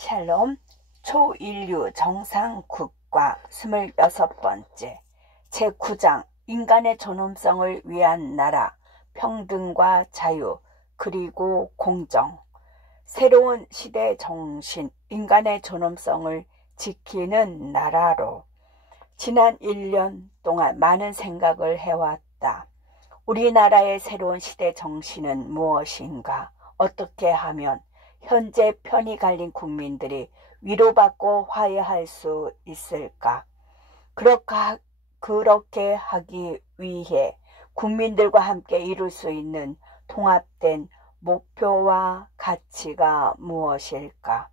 샬롬, 초인류 정상국가 26번째 제9장 인간의 존엄성을 위한 나라, 평등과 자유, 그리고 공정. 새로운 시대 정신, 인간의 존엄성을 지키는 나라로. 지난 1년 동안 많은 생각을 해왔다. 우리나라의 새로운 시대 정신은 무엇인가? 어떻게 하면 현재 편이 갈린 국민들이 위로받고 화해할 수 있을까? 그렇게 하기 위해 국민들과 함께 이룰 수 있는 통합된 목표와 가치가 무엇일까?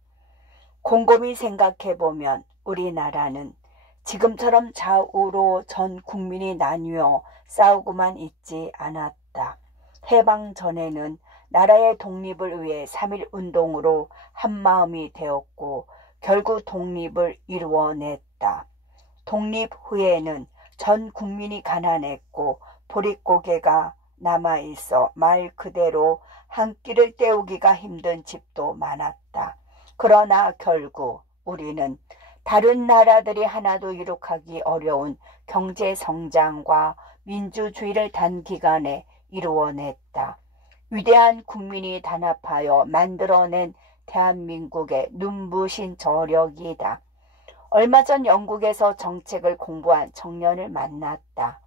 곰곰이 생각해보면 우리나라는 지금처럼 좌우로 전 국민이 나뉘어 싸우고만 있지 않았다. 해방 전에는 나라의 독립을 위해 3.1 운동으로 한마음이 되었고 결국 독립을 이루어냈다. 독립 후에는 전 국민이 가난했고 보릿고개가 남아있어 말 그대로 한 끼를 때우기가 힘든 집도 많았다. 그러나 결국 우리는 다른 나라들이 하나도 이룩하기 어려운 경제성장과 민주주의를 단기간에 이루어냈다. 위대한 국민이 단합하여 만들어낸 대한민국의 눈부신 저력이다. 얼마 전 영국에서 정책을 공부한 청년을 만났다.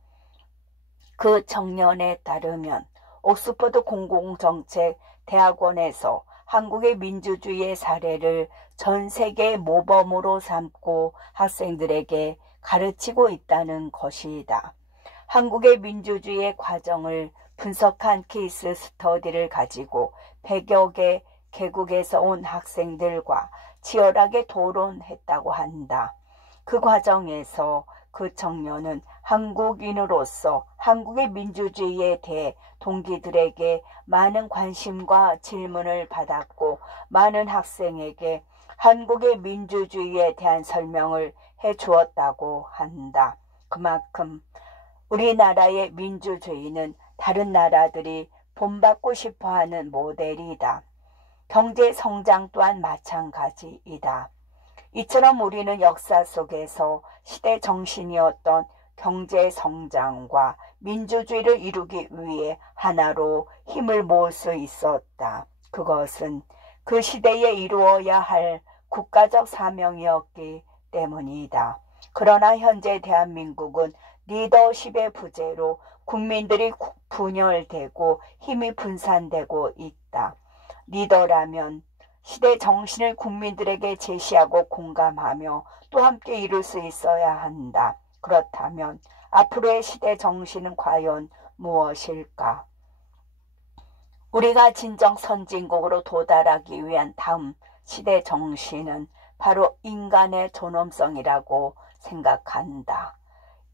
그 청년에 따르면 옥스퍼드 공공정책 대학원에서 한국의 민주주의의 사례를 전 세계 모범으로 삼고 학생들에게 가르치고 있다는 것이다. 한국의 민주주의의 과정을 분석한 케이스 스터디를 가지고 100여 개 개국에서 온 학생들과 치열하게 토론했다고 한다. 그 과정에서 그 청년은 한국인으로서 한국의 민주주의에 대해 동기들에게 많은 관심과 질문을 받았고 많은 학생에게 한국의 민주주의에 대한 설명을 해주었다고 한다. 그만큼 우리나라의 민주주의는 다른 나라들이 본받고 싶어하는 모델이다. 경제 성장 또한 마찬가지이다. 이처럼 우리는 역사 속에서 시대 정신이었던 경제 성장과 민주주의를 이루기 위해 하나로 힘을 모을 수 있었다. 그것은 그 시대에 이루어야 할 국가적 사명이었기 때문이다. 그러나 현재 대한민국은 리더십의 부재로 국민들이 분열되고 힘이 분산되고 있다. 리더라면 시대 정신을 국민들에게 제시하고 공감하며 또 함께 이룰 수 있어야 한다. 그렇다면 앞으로의 시대 정신은 과연 무엇일까? 우리가 진정 선진국으로 도달하기 위한 다음 시대 정신은 바로 인간의 존엄성이라고 생각한다.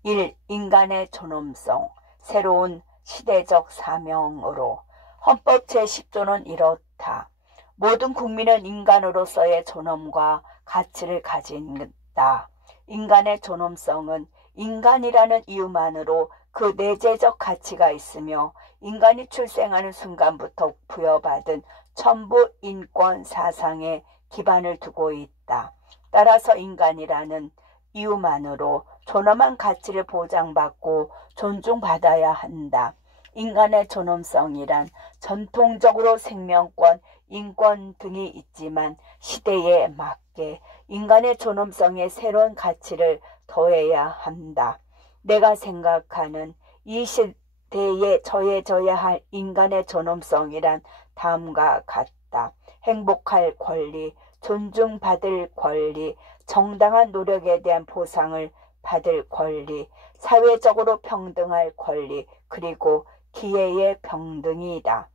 1. 인간의 존엄성, 새로운 시대적 사명으로. 헌법 제10조는 이렇다. 모든 국민은 인간으로서의 존엄과 가치를 가진다. 인간의 존엄성은 인간이라는 이유만으로 그 내재적 가치가 있으며 인간이 출생하는 순간부터 부여받은 천부 인권 사상에 기반을 두고 있다. 따라서 인간이라는 이유만으로 존엄한 가치를 보장받고 존중받아야 한다. 인간의 존엄성이란 전통적으로 생명권, 인권 등이 있지만 시대에 맞게 인간의 존엄성에 새로운 가치를 더해야 한다. 내가 생각하는 이 시대에 더해져야 할 인간의 존엄성이란 다음과 같다. 행복할 권리, 존중받을 권리, 정당한 노력에 대한 보상을 받을 권리, 사회적으로 평등할 권리, 그리고 기회의 평등이다.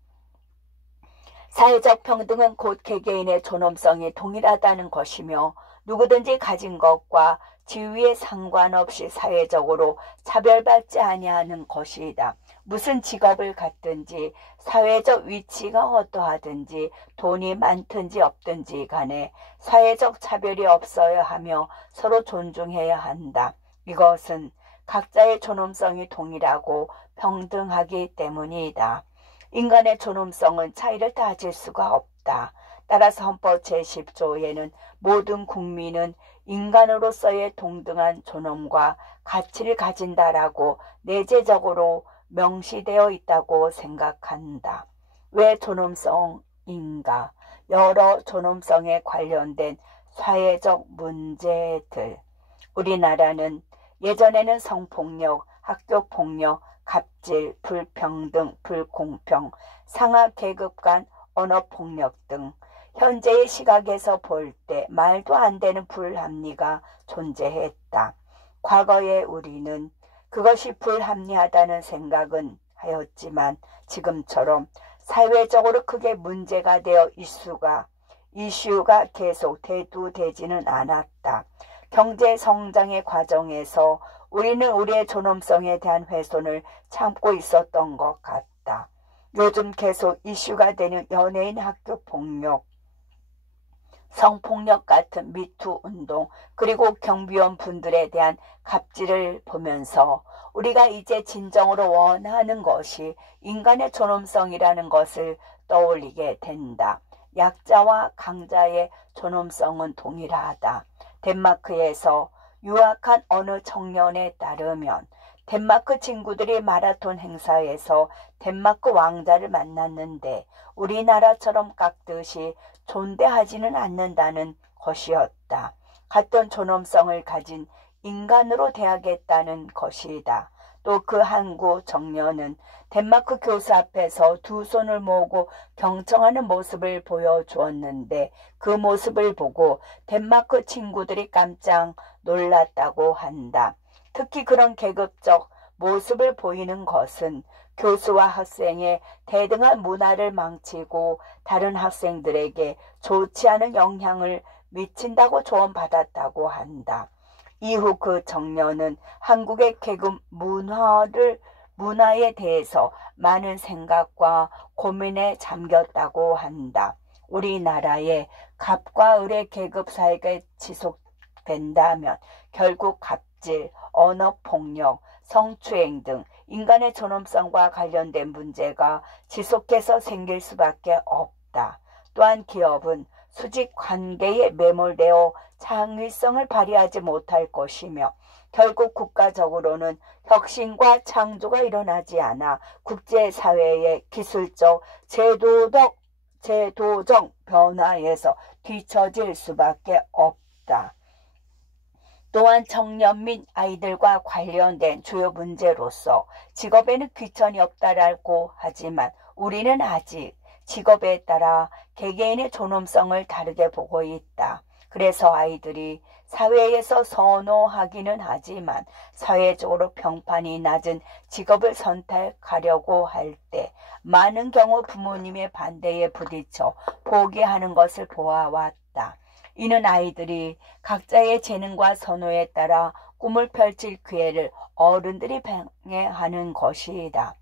사회적 평등은 곧 개개인의 존엄성이 동일하다는 것이며 누구든지 가진 것과 지위에 상관없이 사회적으로 차별받지 아니하는 것이다. 무슨 직업을 갖든지 사회적 위치가 어떠하든지 돈이 많든지 없든지 간에 사회적 차별이 없어야 하며 서로 존중해야 한다. 이것은 각자의 존엄성이 동일하고 평등하기 때문이다. 인간의 존엄성은 차이를 따질 수가 없다. 따라서 헌법 제10조에는 모든 국민은 인간으로서의 동등한 존엄과 가치를 가진다라고 내재적으로 명시되어 있다고 생각한다. 왜 존엄성인가? 여러 존엄성에 관련된 사회적 문제들. 우리나라는 예전에는 성폭력, 학교폭력, 갑질, 불평등, 불공평, 상하 계급 간 언어폭력 등 현재의 시각에서 볼 때 말도 안 되는 불합리가 존재했다. 과거에 우리는 그것이 불합리하다는 생각은 하였지만 지금처럼 사회적으로 크게 문제가 되어 이슈가 계속 대두되지는 않았다. 경제 성장의 과정에서 우리는 우리의 존엄성에 대한 훼손을 참고 있었던 것 같다. 요즘 계속 이슈가 되는 연예인 학교 폭력, 성폭력 같은 미투 운동, 그리고 경비원 분들에 대한 갑질을 보면서 우리가 이제 진정으로 원하는 것이 인간의 존엄성이라는 것을 떠올리게 된다. 약자와 강자의 존엄성은 동일하다. 덴마크에서 유학한 어느 청년에 따르면 덴마크 친구들이 마라톤 행사에서 덴마크 왕자를 만났는데 우리나라처럼 깎듯이 존대하지는 않는다는 것이었다. 같은 존엄성을 가진 인간으로 대하겠다는 것이다. 또 그 한국 청년은 덴마크 교수 앞에서 두 손을 모으고 경청하는 모습을 보여주었는데 그 모습을 보고 덴마크 친구들이 깜짝 놀랐다고 한다. 특히 그런 계급적 모습을 보이는 것은 교수와 학생의 대등한 문화를 망치고 다른 학생들에게 좋지 않은 영향을 미친다고 조언받았다고 한다. 이후 그 청년은 한국의 계급 문화에 대해서 많은 생각과 고민에 잠겼다고 한다. 우리나라의 갑과 을의 계급 사회가 지속된다면 결국 갑질, 언어폭력, 성추행 등 인간의 존엄성과 관련된 문제가 지속해서 생길 수밖에 없다. 또한 기업은 수직 관계에 매몰되어 창의성을 발휘하지 못할 것이며 결국 국가적으로는 혁신과 창조가 일어나지 않아 국제사회의 기술적, 제도적 변화에서 뒤처질 수밖에 없다. 또한 청년 및 아이들과 관련된 주요 문제로서 직업에는 귀천이 없다라고 하지만 우리는 아직 직업에 따라 개개인의 존엄성을 다르게 보고 있다. 그래서 아이들이 사회에서 선호하기는 하지만 사회적으로 평판이 낮은 직업을 선택하려고 할 때 많은 경우 부모님의 반대에 부딪혀 포기하는 것을 보아왔다. 이는 아이들이 각자의 재능과 선호에 따라 꿈을 펼칠 기회를 어른들이 방해하는 것이다.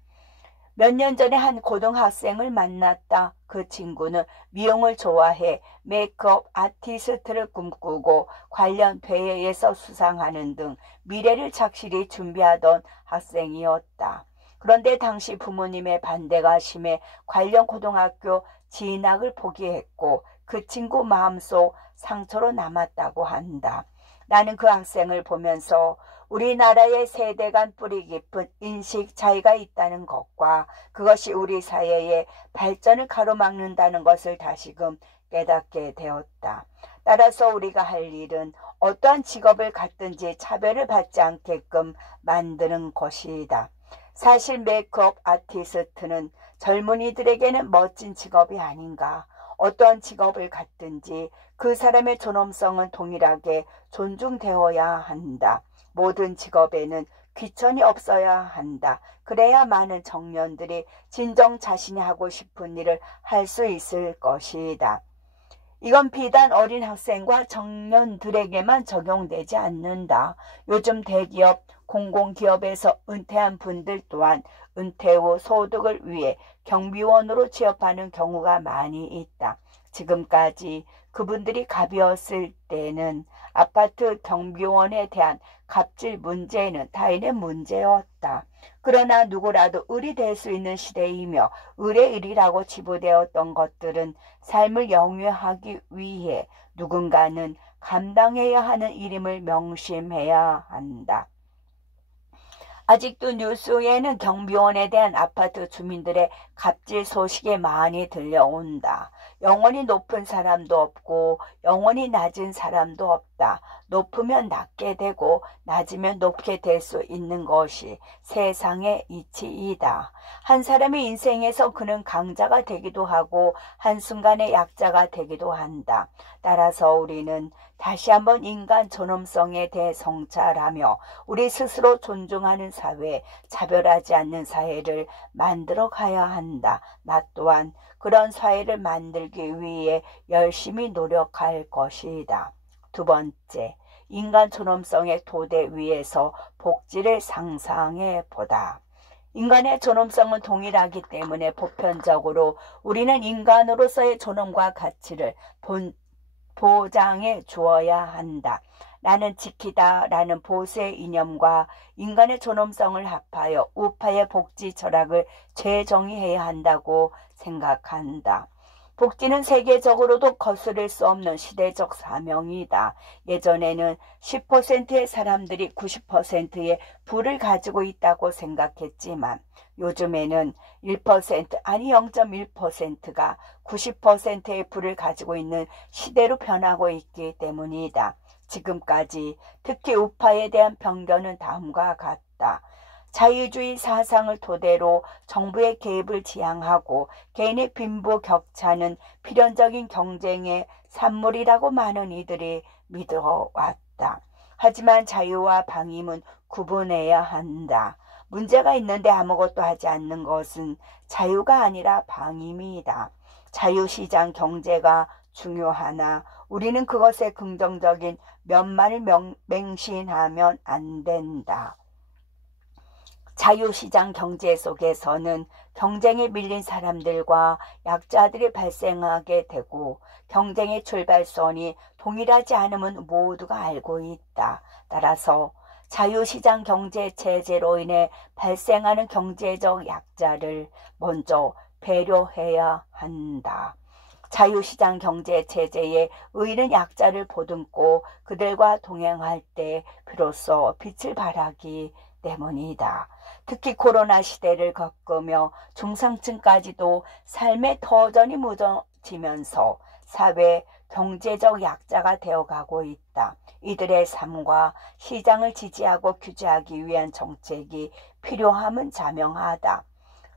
몇 년 전에 한 고등학생을 만났다. 그 친구는 미용을 좋아해 메이크업 아티스트를 꿈꾸고 관련 대회에서 수상하는 등 미래를 착실히 준비하던 학생이었다. 그런데 당시 부모님의 반대가 심해 관련 고등학교 진학을 포기했고 그 친구 마음속 상처로 남았다고 한다. 나는 그 학생을 보면서 우리나라의 세대 간 뿌리 깊은 인식 차이가 있다는 것과 그것이 우리 사회의 발전을 가로막는다는 것을 다시금 깨닫게 되었다. 따라서 우리가 할 일은 어떠한 직업을 갖든지 차별을 받지 않게끔 만드는 것이다. 사실 메이크업 아티스트는 젊은이들에게는 멋진 직업이 아닌가. 어떠한 직업을 갖든지 그 사람의 존엄성은 동일하게 존중되어야 한다. 모든 직업에는 귀천이 없어야 한다. 그래야 많은 청년들이 진정 자신이 하고 싶은 일을 할 수 있을 것이다. 이건 비단 어린 학생과 청년들에게만 적용되지 않는다. 요즘 대기업, 공공기업에서 은퇴한 분들 또한 은퇴 후 소득을 위해 경비원으로 취업하는 경우가 많이 있다. 지금까지 그분들이 갑이었을 때는 아파트 경비원에 대한 갑질 문제는 타인의 문제였다. 그러나 누구라도 을이 될 수 있는 시대이며 을의 을이라고 치부되었던 것들은 삶을 영위하기 위해 누군가는 감당해야 하는 일임을 명심해야 한다. 아직도 뉴스에는 경비원에 대한 아파트 주민들의 갑질 소식이 많이 들려온다. 영원히 높은 사람도 없고 영원히 낮은 사람도 없다. 높으면 낮게 되고 낮으면 높게 될 수 있는 것이 세상의 이치이다. 한 사람의 인생에서 그는 강자가 되기도 하고 한순간에 약자가 되기도 한다. 따라서 우리는 다시 한번 인간 존엄성에 대해 성찰하며 우리 스스로 존중하는 사회, 차별하지 않는 사회를 만들어 가야 한다. 나 또한 그런 사회를 만들기 위해 열심히 노력할 것이다. 두 번째, 인간 존엄성의 토대 위에서 복지를 상상해 보다. 인간의 존엄성은 동일하기 때문에 보편적으로 우리는 인간으로서의 존엄과 가치를 보장해 주어야 한다. 나는 지키다 라는 보수의 이념과 인간의 존엄성을 합하여 우파의 복지 철학을 재정의해야 한다고 생각한다. 복지는 세계적으로도 거스를 수 없는 시대적 사명이다. 예전에는 10%의 사람들이 90%의 부를 가지고 있다고 생각했지만 요즘에는 1% 아니 0.1%가 90%의 부를 가지고 있는 시대로 변하고 있기 때문이다. 지금까지 특히 우파에 대한 편견은 다음과 같다. 자유주의 사상을 토대로 정부의 개입을 지향하고 개인의 빈부격차는 필연적인 경쟁의 산물이라고 많은 이들이 믿어왔다. 하지만 자유와 방임은 구분해야 한다. 문제가 있는데 아무것도 하지 않는 것은 자유가 아니라 방임이다. 자유시장 경제가 중요하나 우리는 그것의 긍정적인 면만을 맹신하면 안 된다. 자유시장 경제 속에서는 경쟁에 밀린 사람들과 약자들이 발생하게 되고 경쟁의 출발선이 동일하지 않음은 모두가 알고 있다. 따라서 자유시장 경제 체제로 인해 발생하는 경제적 약자를 먼저 배려해야 한다. 자유시장 경제 체제에 의인은 약자를 보듬고 그들과 동행할 때 비로소 빛을 발하기 때문이다. 특히 코로나 시대를 겪으며 중상층까지도 삶의 터전이 무너지면서 사회 경제적 약자가 되어가고 있다. 이들의 삶과 시장을 지지하고 규제하기 위한 정책이 필요함은 자명하다.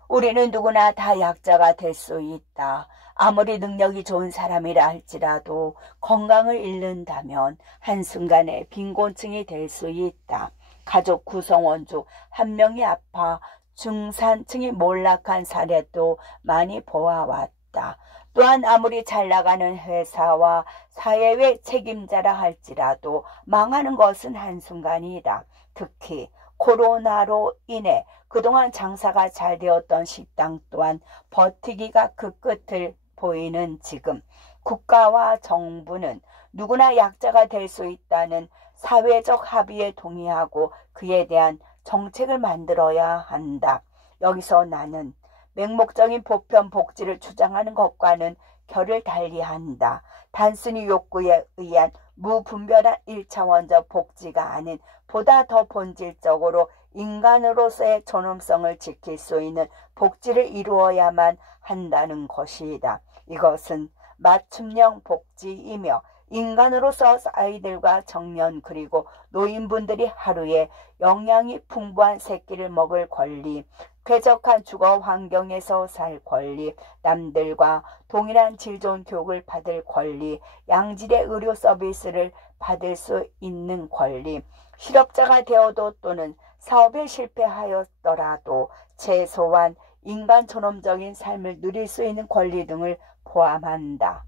우리는 누구나 다 약자가 될 수 있다. 아무리 능력이 좋은 사람이라 할지라도 건강을 잃는다면 한순간에 빈곤층이 될 수 있다. 가족 구성원 중 한 명이 아파 중산층이 몰락한 사례도 많이 보아왔다. 또한 아무리 잘 나가는 회사와 사회의 책임자라 할지라도 망하는 것은 한순간이다. 특히 코로나로 인해 그동안 장사가 잘 되었던 식당 또한 버티기가 그 끝을 보이는 지금 국가와 정부는 누구나 약자가 될 수 있다는 사회적 합의에 동의하고 그에 대한 정책을 만들어야 한다. 여기서 나는 맹목적인 보편 복지를 주장하는 것과는 결을 달리한다. 단순히 욕구에 의한 무분별한 1차원적 복지가 아닌 보다 더 본질적으로 인간으로서의 존엄성을 지킬 수 있는 복지를 이루어야만 한다는 것이다. 이것은 맞춤형 복지이며 인간으로서 아이들과 청년 그리고 노인분들이 하루에 영양이 풍부한 새끼를 먹을 권리, 쾌적한 주거 환경에서 살 권리, 남들과 동일한 질 좋은 교육을 받을 권리, 양질의 의료 서비스를 받을 수 있는 권리, 실업자가 되어도 또는 사업에 실패하였더라도 최소한 인간 존엄적인 삶을 누릴 수 있는 권리 등을 포함한다.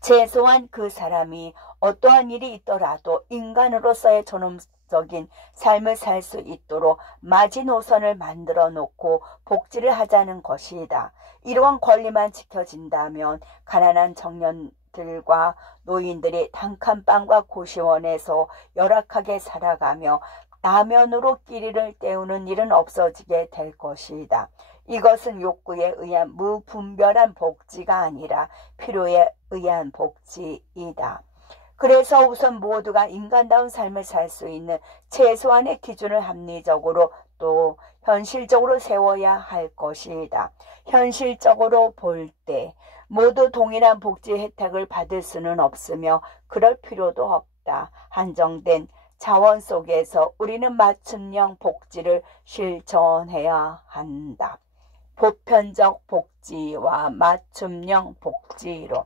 최소한 그 사람이 어떠한 일이 있더라도 인간으로서의 존엄적인 삶을 살 수 있도록 마지노선을 만들어 놓고 복지를 하자는 것이다. 이러한 권리만 지켜진다면 가난한 청년들과 노인들이 단칸방과 고시원에서 열악하게 살아가며 라면으로 끼리를 때우는 일은 없어지게 될 것이다. 이것은 욕구에 의한 무분별한 복지가 아니라 필요에 의한 복지이다. 그래서 우선 모두가 인간다운 삶을 살 수 있는 최소한의 기준을 합리적으로 또 현실적으로 세워야 할 것이다. 현실적으로 볼 때 모두 동일한 복지 혜택을 받을 수는 없으며 그럴 필요도 없다. 한정된 자원 속에서 우리는 맞춤형 복지를 실천해야 한다. 보편적 복지와 맞춤형 복지로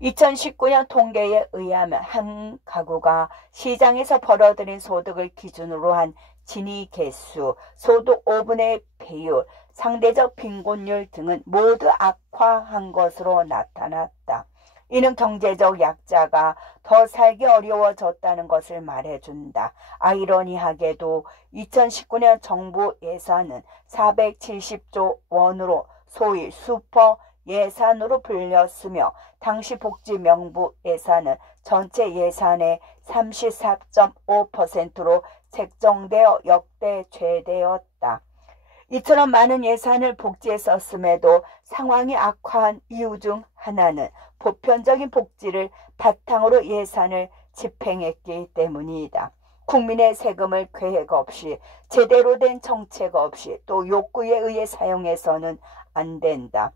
2019년 통계에 의하면 한 가구가 시장에서 벌어들인 소득을 기준으로 한 진위 개수, 소득 5분의 배율, 상대적 빈곤율 등은 모두 악화한 것으로 나타났다. 이는 경제적 약자가 더 살기 어려워졌다는 것을 말해준다. 아이러니하게도 2019년 정부 예산은 470조 원으로 소위 슈퍼 예산으로 불렸으며 당시 복지 명부 예산은 전체 예산의 34.5%로 책정되어 역대 최대였다. 이처럼 많은 예산을 복지에 썼음에도 상황이 악화한 이유 중 하나는 보편적인 복지를 바탕으로 예산을 집행했기 때문이다. 국민의 세금을 계획 없이 제대로 된 정책 없이 또 욕구에 의해 사용해서는 안 된다.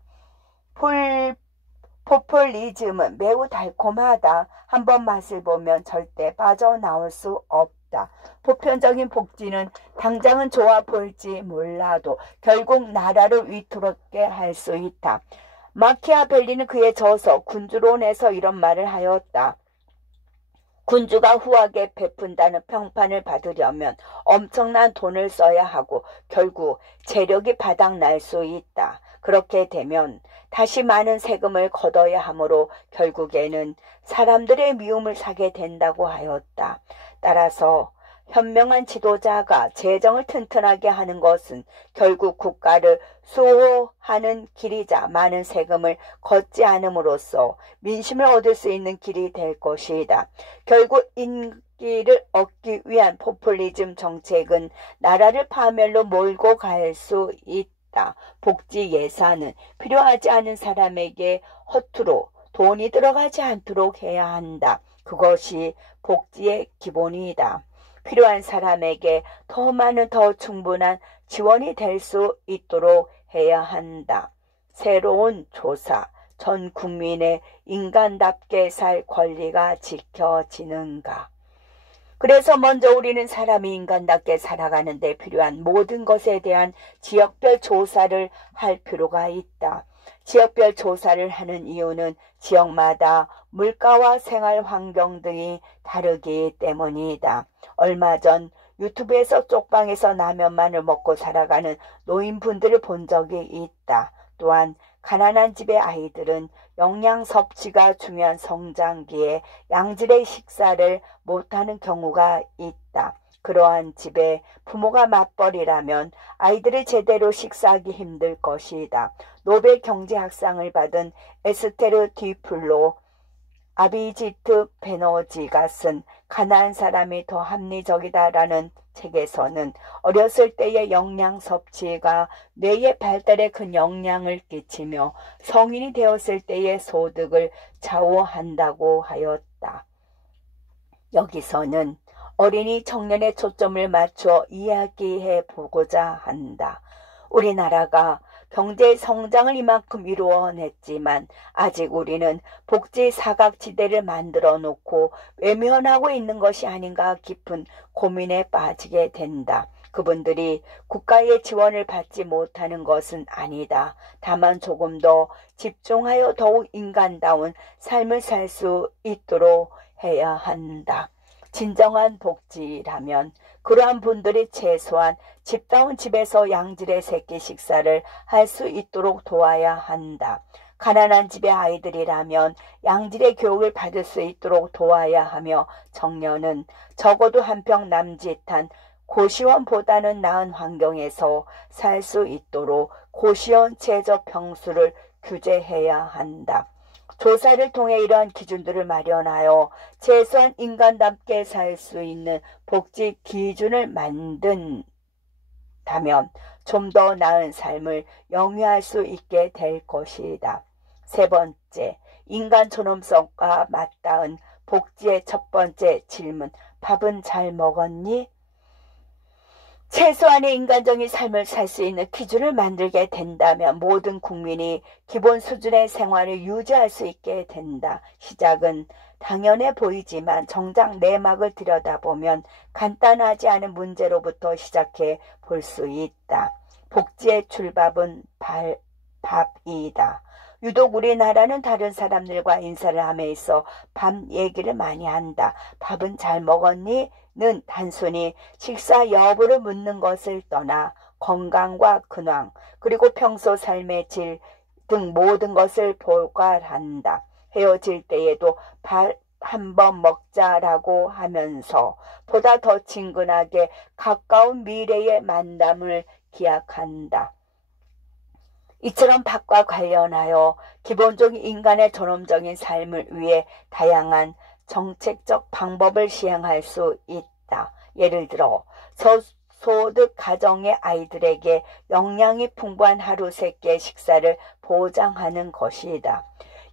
포퓰리즘은 매우 달콤하다. 한번 맛을 보면 절대 빠져나올 수 없다. 보편적인 복지는 당장은 좋아 보일지 몰라도 결국 나라를 위태롭게 할 수 있다. 마키아벨리는 그의 저서 군주론에서 이런 말을 하였다. 군주가 후하게 베푼다는 평판을 받으려면 엄청난 돈을 써야 하고 결국 재력이 바닥날 수 있다. 그렇게 되면 다시 많은 세금을 걷어야 하므로 결국에는 사람들의 미움을 사게 된다고 하였다. 따라서 현명한 지도자가 재정을 튼튼하게 하는 것은 결국 국가를 수호하는 길이자 많은 세금을 걷지 않음으로써 민심을 얻을 수 있는 길이 될 것이다. 결국 인기를 얻기 위한 포퓰리즘 정책은 나라를 파멸로 몰고 갈 수 있다. 복지 예산은 필요하지 않은 사람에게 허투루 돈이 들어가지 않도록 해야 한다. 그것이 복지의 기본이다. 필요한 사람에게 더 많은 더 충분한 지원이 될 수 있도록 해야 한다. 새로운 조사, 전 국민의 인간답게 살 권리가 지켜지는가? 그래서 먼저 우리는 사람이 인간답게 살아가는 데 필요한 모든 것에 대한 지역별 조사를 할 필요가 있다. 지역별 조사를 하는 이유는 지역마다 물가와 생활 환경 등이 다르기 때문이다. 얼마 전 유튜브에서 쪽방에서 라면만을 먹고 살아가는 노인분들을 본 적이 있다. 또한 가난한 집의 아이들은 영양 섭취가 중요한 성장기에 양질의 식사를 못하는 경우가 있다. 그러한 집에 부모가 맞벌이라면 아이들을 제대로 식사하기 힘들 것이다. 노벨 경제학상을 받은 에스테르 디플로 아비지트 베너지가 쓴 가난한 사람이 더 합리적이다라는 책에서는 어렸을 때의 영양 섭취가 뇌의 발달에 큰 영향을 끼치며 성인이 되었을 때의 소득을 좌우한다고 하였다. 여기서는 어린이 청년의 초점을 맞춰 이야기해 보고자 한다. 우리나라가 경제 성장을 이만큼 이루어냈지만 아직 우리는 복지 사각지대를 만들어 놓고 외면하고 있는 것이 아닌가 깊은 고민에 빠지게 된다. 그분들이 국가의 지원을 받지 못하는 것은 아니다. 다만 조금 더 집중하여 더욱 인간다운 삶을 살 수 있도록 해야 한다. 진정한 복지라면 그러한 분들이 최소한 집다운 집에서 양질의 새끼 식사를 할 수 있도록 도와야 한다. 가난한 집의 아이들이라면 양질의 교육을 받을 수 있도록 도와야 하며 청년은 적어도 한평 남짓한 고시원보다는 나은 환경에서 살 수 있도록 고시원 최저 평수를 규제해야 한다. 조사를 통해 이러한 기준들을 마련하여 최소한 인간답게 살 수 있는 복지 기준을 만든다면 좀 더 나은 삶을 영위할 수 있게 될 것이다. 세 번째, 인간 존엄성과 맞닿은 복지의 첫 번째 질문, 밥은 잘 먹었니? 최소한의 인간적인 삶을 살 수 있는 기준을 만들게 된다면 모든 국민이 기본 수준의 생활을 유지할 수 있게 된다. 시작은 당연해 보이지만 정작 내막을 들여다보면 간단하지 않은 문제로부터 시작해 볼 수 있다. 복지의 출발은 밥이다. 유독 우리나라는 다른 사람들과 인사를 함에 있어 밥 얘기를 많이 한다. 밥은 잘 먹었니? 는 단순히 식사 여부를 묻는 것을 떠나 건강과 근황 그리고 평소 삶의 질 등 모든 것을 포괄한다. 헤어질 때에도 밥 한 번 먹자라고 하면서 보다 더 친근하게 가까운 미래의 만남을 기약한다. 이처럼 밥과 관련하여 기본적인 인간의 존엄적인 삶을 위해 다양한 정책적 방법을 시행할 수 있다. 예를 들어 저소득 가정의 아이들에게 영양이 풍부한 하루 3끼 식사를 보장하는 것이다.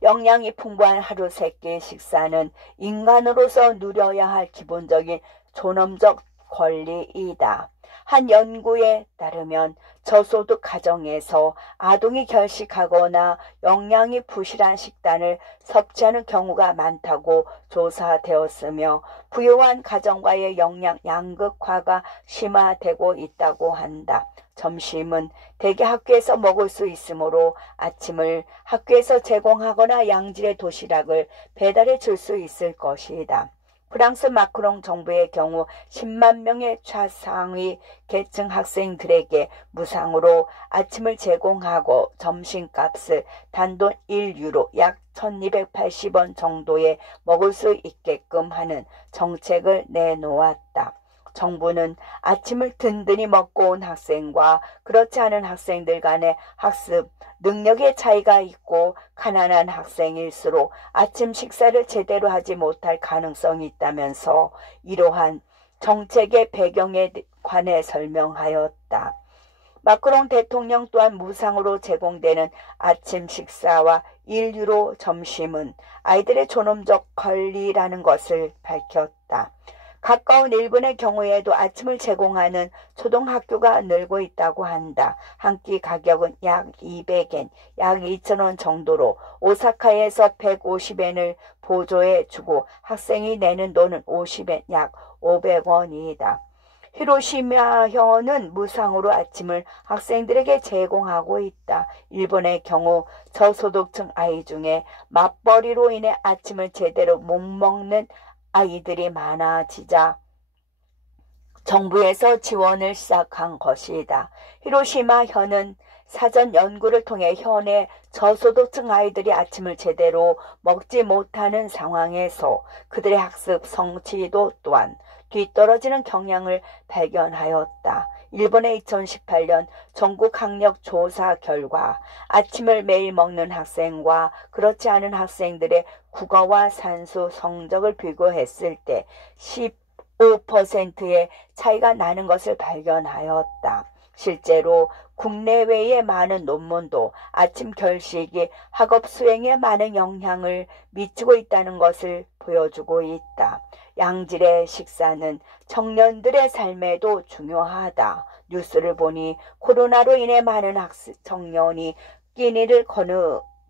영양이 풍부한 하루 3끼 식사는 인간으로서 누려야 할 기본적인 존엄적 권리이다. 한 연구에 따르면 저소득 가정에서 아동이 결식하거나 영양이 부실한 식단을 섭취하는 경우가 많다고 조사되었으며 부유한 가정과의 영양 양극화가 심화되고 있다고 한다. 점심은 대개 학교에서 먹을 수 있으므로 아침을 학교에서 제공하거나 양질의 도시락을 배달해 줄 수 있을 것이다. 프랑스 마크롱 정부의 경우 10만 명의 최상위 계층 학생들에게 무상으로 아침을 제공하고 점심값을 단돈 1유로 약 1280원 정도에 먹을 수 있게끔 하는 정책을 내놓았다. 정부는 아침을 든든히 먹고 온 학생과 그렇지 않은 학생들 간의 학습 능력의 차이가 있고 가난한 학생일수록 아침 식사를 제대로 하지 못할 가능성이 있다면서 이러한 정책의 배경에 관해 설명하였다. 마크롱 대통령 또한 무상으로 제공되는 아침 식사와 1유로 점심은 아이들의 존엄적 권리라는 것을 밝혔다. 가까운 일본의 경우에도 아침을 제공하는 초등학교가 늘고 있다고 한다. 한 끼 가격은 약 200엔, 약 2,000원 정도로 오사카에서 150엔을 보조해 주고 학생이 내는 돈은 50엔, 약 500원이다. 히로시마현은 무상으로 아침을 학생들에게 제공하고 있다. 일본의 경우 저소득층 아이 중에 맞벌이로 인해 아침을 제대로 못 먹는 아이들이 많아지자 정부에서 지원을 시작한 것이다. 히로시마현은 사전 연구를 통해 현의 저소득층 아이들이 아침을 제대로 먹지 못하는 상황에서 그들의 학습 성취도 또한 뒤떨어지는 경향을 발견하였다. 일본의 2018년 전국 학력 조사 결과 아침을 매일 먹는 학생과 그렇지 않은 학생들의 국어와 산수 성적을 비교했을 때 15%의 차이가 나는 것을 발견하였다. 실제로 국내외의 많은 논문도 아침 결식이 학업 수행에 많은 영향을 미치고 있다는 것을 보여주고 있다. 양질의 식사는 청년들의 삶에도 중요하다. 뉴스를 보니 코로나로 인해 많은 청년이 끼니를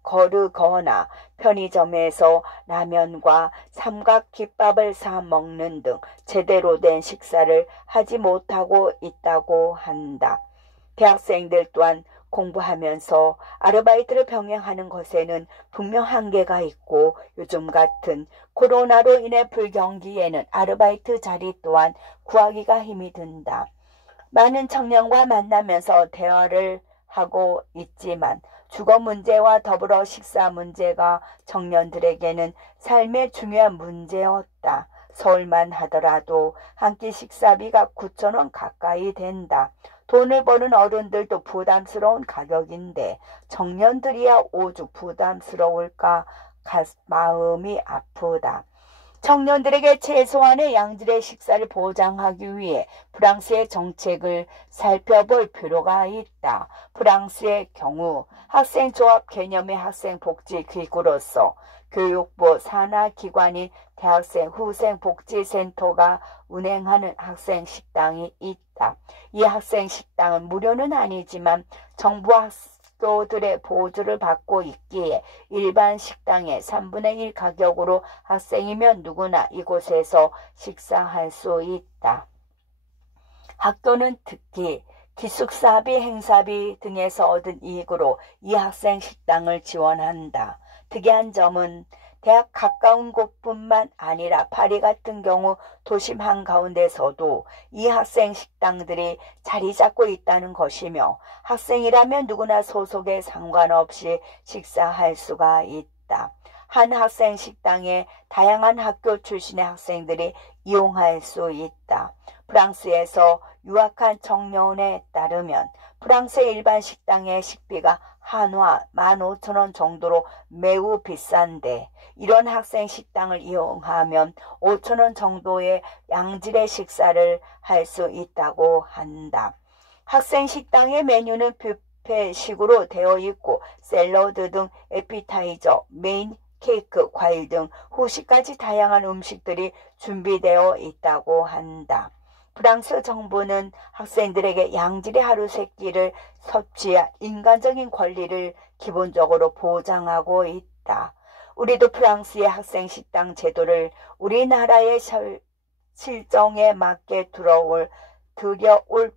거르거나 편의점에서 라면과 삼각김밥을 사 먹는 등 제대로 된 식사를 하지 못하고 있다고 한다. 대학생들 또한 공부하면서 아르바이트를 병행하는 것에는 분명 한계가 있고 요즘 같은 코로나로 인해 불경기에는 아르바이트 자리 또한 구하기가 힘이 든다. 많은 청년과 만나면서 대화를 하고 있지만 주거 문제와 더불어 식사 문제가 청년들에게는 삶의 중요한 문제였다. 서울만 하더라도 한 끼 식사비가 9,000원 가까이 된다. 돈을 버는 어른들도 부담스러운 가격인데 청년들이야 오죽 부담스러울까 마음이 아프다. 청년들에게 최소한의 양질의 식사를 보장하기 위해 프랑스의 정책을 살펴볼 필요가 있다. 프랑스의 경우 학생조합 개념의 학생복지기구로서 교육부 산하기관인 대학생 후생복지센터가 운행하는 학생식당이 있다. 이 학생식당은 무료는 아니지만 정부 학교들의 보조를 받고 있기에 일반 식당의 3분의 1 가격으로 학생이면 누구나 이곳에서 식사할 수 있다. 학교는 특히 기숙사비, 행사비 등에서 얻은 이익으로 이 학생식당을 지원한다. 특이한 점은 대학 가까운 곳뿐만 아니라 파리 같은 경우 도심 한가운데서도 이 학생식당들이 자리 잡고 있다는 것이며 학생이라면 누구나 소속에 상관없이 식사할 수가 있다. 한 학생식당에 다양한 학교 출신의 학생들이 이용할 수 있다. 프랑스에서 유학한 청년에 따르면 프랑스의 일반 식당의 식비가 한화 15,000원 정도로 매우 비싼데 이런 학생 식당을 이용하면 5,000원 정도의 양질의 식사를 할 수 있다고 한다. 학생 식당의 메뉴는 뷔페식으로 되어 있고 샐러드 등 에피타이저, 메인, 케이크, 과일 등 후식까지 다양한 음식들이 준비되어 있다고 한다. 프랑스 정부는 학생들에게 양질의 하루 세 끼를 섭취할 인간적인 권리를 기본적으로 보장하고 있다. 우리도 프랑스의 학생식당 제도를 우리나라의 실정에 맞게 들여올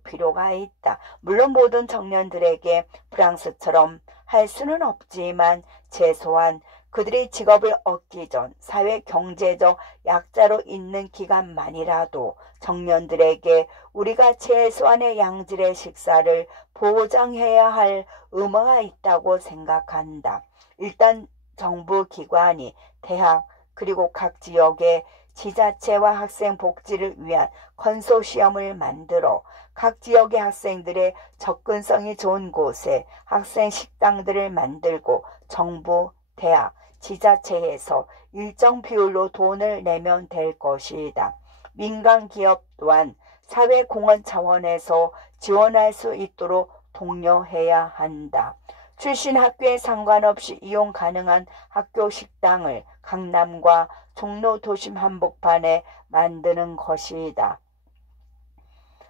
필요가 있다. 물론 모든 청년들에게 프랑스처럼 할 수는 없지만 최소한 그들이 직업을 얻기 전 사회 경제적 약자로 있는 기간만이라도 청년들에게 우리가 최소한의 양질의 식사를 보장해야 할 의무가 있다고 생각한다. 일단 정부 기관이 대학 그리고 각 지역의 지자체와 학생 복지를 위한 컨소시엄을 만들어 각 지역의 학생들의 접근성이 좋은 곳에 학생 식당들을 만들고 정부, 대학, 지자체에서 일정 비율로 돈을 내면 될 것이다. 민간 기업 또한 사회공헌 차원에서 지원할 수 있도록 독려해야 한다. 출신 학교에 상관없이 이용 가능한 학교 식당을 강남과 종로 도심 한복판에 만드는 것이다.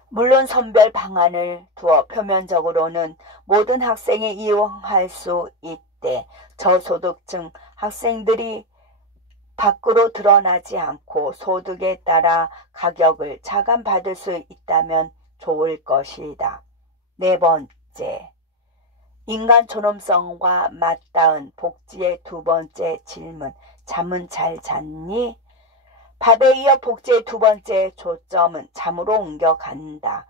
물론 선별 방안을 두어 표면적으로는 모든 학생이 이용할 수 있대. 저소득층 학생들이 밖으로 드러나지 않고 소득에 따라 가격을 차감받을 수 있다면 좋을 것이다. 네 번째, 인간 존엄성과 맞닿은 복지의 두 번째 질문. 잠은 잘 잤니? 밥에 이어 복지의 두 번째 초점은 잠으로 옮겨간다.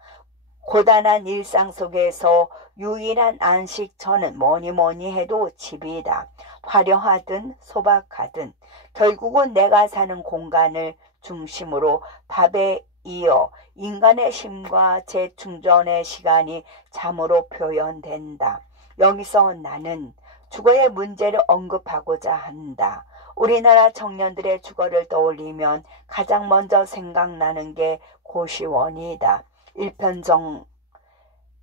고단한 일상 속에서 유일한 안식처는 뭐니 해도 집이다. 화려하든 소박하든 결국은 내가 사는 공간을 중심으로 밥에 이어 인간의 쉼과 재충전의 시간이 잠으로 표현된다. 여기서 나는 주거의 문제를 언급하고자 한다. 우리나라 청년들의 주거를 떠올리면 가장 먼저 생각나는 게 고시원이다.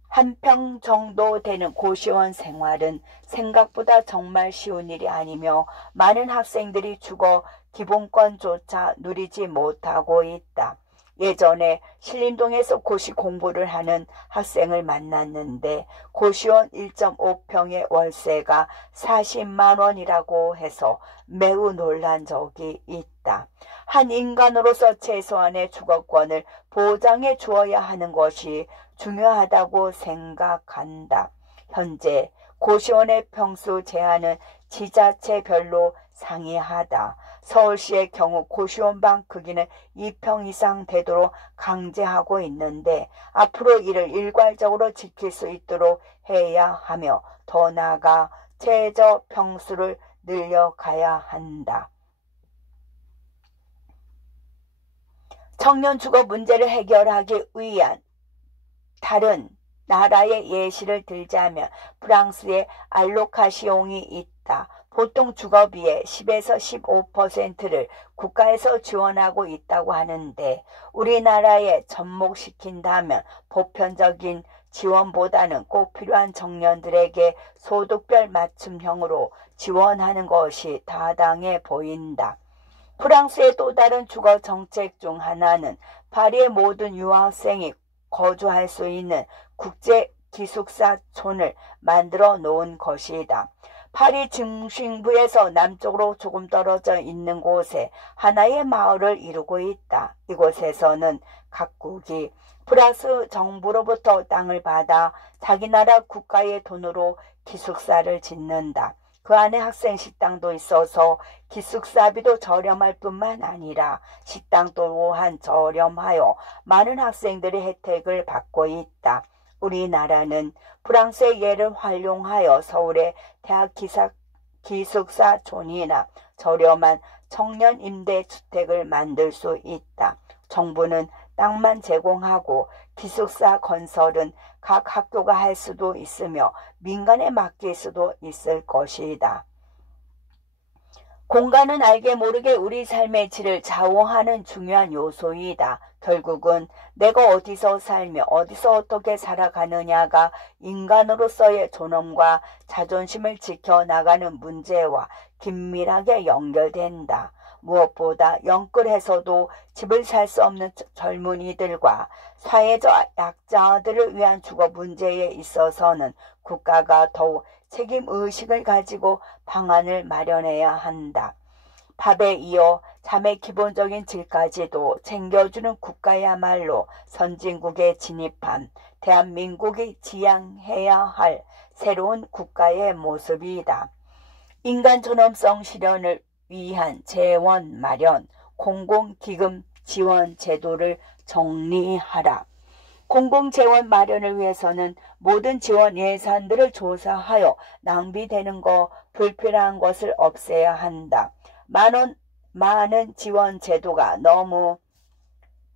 한 평 정도 되는 고시원 생활은 생각보다 정말 쉬운 일이 아니며 많은 학생들이 주거 기본권조차 누리지 못하고 있다. 예전에 신림동에서 고시 공부를 하는 학생을 만났는데 고시원 1.5평의 월세가 40만 원이라고 해서 매우 놀란 적이 있다. 한 인간으로서 최소한의 주거권을 보장해 주어야 하는 것이 중요하다고 생각한다. 현재 고시원의 평수 제한은 지자체별로 상이하다. 서울시의 경우 고시원방 크기는 2평 이상 되도록 강제하고 있는데 앞으로 이를 일괄적으로 지킬 수 있도록 해야 하며 더 나아가 최저 평수를 늘려가야 한다. 청년 주거 문제를 해결하기 위한 다른 나라의 예시를 들자면 프랑스의 알로카시옹이 있다. 보통 주거비의 10에서 15%를 국가에서 지원하고 있다고 하는데 우리나라에 접목시킨다면 보편적인 지원보다는 꼭 필요한 청년들에게 소득별 맞춤형으로 지원하는 것이 타당해 보인다. 프랑스의 또 다른 주거 정책 중 하나는 파리의 모든 유학생이 거주할 수 있는 국제 기숙사촌을 만들어 놓은 것이다. 파리 중심부에서 남쪽으로 조금 떨어져 있는 곳에 하나의 마을을 이루고 있다. 이곳에서는 각국이 프랑스 정부로부터 땅을 받아 자기 나라 국가의 돈으로 기숙사를 짓는다. 그 안에 학생 식당도 있어서 기숙사비도 저렴할 뿐만 아니라 식당 또한 저렴하여 많은 학생들이 혜택을 받고 있다. 우리나라는 프랑스의 예를 활용하여 서울의 대학 기숙사촌이나 저렴한 청년 임대주택을 만들 수 있다. 정부는 땅만 제공하고 기숙사 건설은 각 학교가 할 수도 있으며 민간에 맡길 수도 있을 것이다. 공간은 알게 모르게 우리 삶의 질을 좌우하는 중요한 요소이다. 결국은 내가 어디서 살며 어디서 어떻게 살아가느냐가 인간으로서의 존엄과 자존심을 지켜나가는 문제와 긴밀하게 연결된다. 무엇보다 영끌해서도 집을 살 수 없는 젊은이들과 사회적 약자들을 위한 주거 문제에 있어서는 국가가 더욱 책임의식을 가지고 방안을 마련해야 한다. 밥에 이어 잠의 기본적인 질까지도 챙겨주는 국가야말로 선진국에 진입한 대한민국이 지향해야 할 새로운 국가의 모습이다. 인간 존엄성 실현을 위한 재원 마련, 공공기금 지원 제도를 정리하라. 공공재원 마련을 위해서는 모든 지원 예산들을 조사하여 낭비되는 거, 불필요한 것을 없애야 한다. 많은 지원 제도가 너무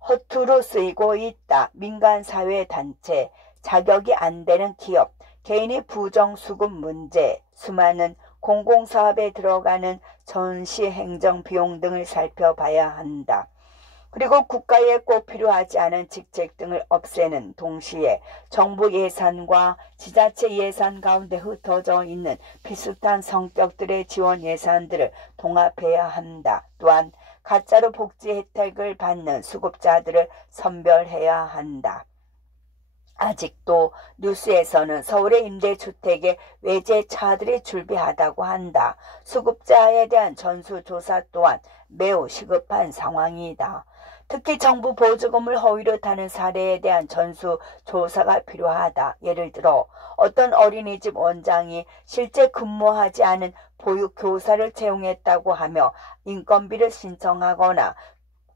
허투루 쓰이고 있다. 민간사회단체, 자격이 안 되는 기업, 개인의 부정수급 문제, 수많은 공공사업에 들어가는 전시행정 비용 등을 살펴봐야 한다. 그리고 국가에 꼭 필요하지 않은 직책 등을 없애는 동시에 정부 예산과 지자체 예산 가운데 흩어져 있는 비슷한 성격들의 지원 예산들을 통합해야 한다. 또한 가짜로 복지 혜택을 받는 수급자들을 선별해야 한다. 아직도 뉴스에서는 서울의 임대주택에 외제차들이 출비하다고 한다. 수급자에 대한 전수조사 또한 매우 시급한 상황이다. 특히 정부 보조금을 허위로 타는 사례에 대한 전수조사가 필요하다. 예를 들어 어떤 어린이집 원장이 실제 근무하지 않은 보육교사를 채용했다고 하며 인건비를 신청하거나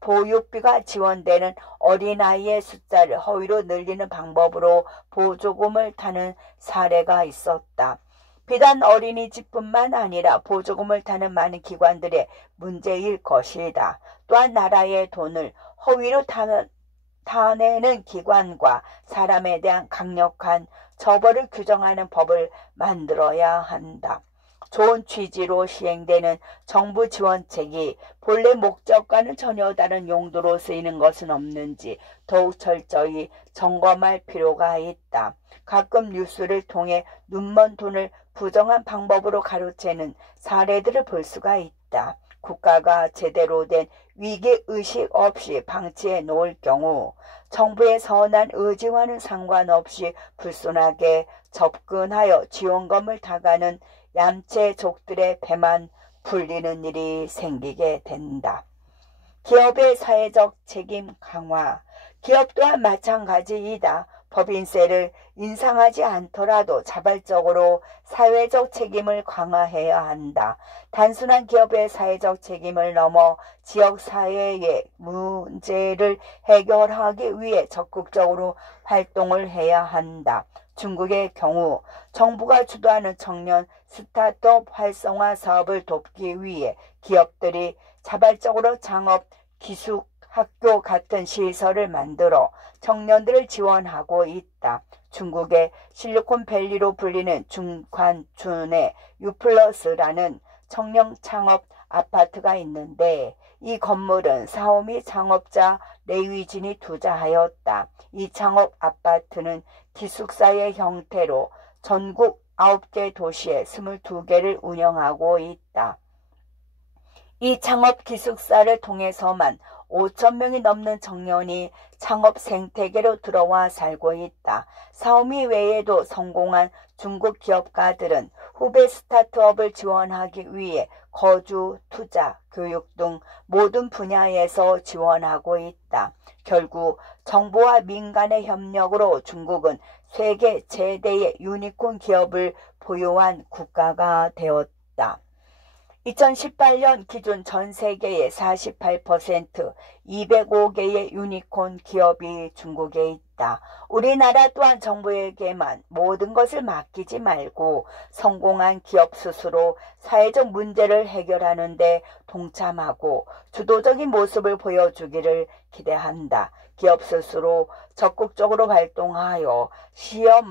보육비가 지원되는 어린아이의 숫자를 허위로 늘리는 방법으로 보조금을 타는 사례가 있었다. 비단 어린이집뿐만 아니라 보조금을 타는 많은 기관들의 문제일 것이다. 또한 나라의 돈을 허위로 타내는 기관과 사람에 대한 강력한 처벌을 규정하는 법을 만들어야 한다. 좋은 취지로 시행되는 정부 지원책이 본래 목적과는 전혀 다른 용도로 쓰이는 것은 없는지 더욱 철저히 점검할 필요가 있다. 가끔 뉴스를 통해 눈먼 돈을 부정한 방법으로 가로채는 사례들을 볼 수가 있다. 국가가 제대로 된 위기의식 없이 방치해 놓을 경우 정부의 선한 의지와는 상관없이 불순하게 접근하여 지원금을 타가는 얌체족들의 배만 불리는 일이 생기게 된다. 기업의 사회적 책임 강화. 기업 또한 마찬가지이다. 법인세를 인상하지 않더라도 자발적으로 사회적 책임을 강화해야 한다. 단순한 기업의 사회적 책임을 넘어 지역사회의 문제를 해결하기 위해 적극적으로 활동을 해야 한다. 중국의 경우 정부가 주도하는 청년 스타트업 활성화 사업을 돕기 위해 기업들이 자발적으로 창업, 기숙, 학교 같은 시설을 만들어 청년들을 지원하고 있다. 중국의 실리콘밸리로 불리는 중관촌의 유플러스라는 청년 창업 아파트가 있는데 이 건물은 사오미 창업자 레이진이 투자하였다. 이 창업 아파트는 기숙사의 형태로 전국 9개 도시에 22개를 운영하고 있다. 이 창업 기숙사를 통해서만 5,000명이 넘는 청년이 창업 생태계로 들어와 살고 있다. 사오미 외에도 성공한 중국 기업가들은 후배 스타트업을 지원하기 위해 거주, 투자, 교육 등 모든 분야에서 지원하고 있다. 결국 정부와 민간의 협력으로 중국은 세계 최대의 유니콘 기업을 보유한 국가가 되었다. 2018년 기준 전 세계의 48%, 205개의 유니콘 기업이 중국에 있다. 우리나라 또한 정부에게만 모든 것을 맡기지 말고 성공한 기업 스스로 사회적 문제를 해결하는 데 동참하고 주도적인 모습을 보여주기를 기대한다. 기업 스스로 적극적으로 활동하여 실업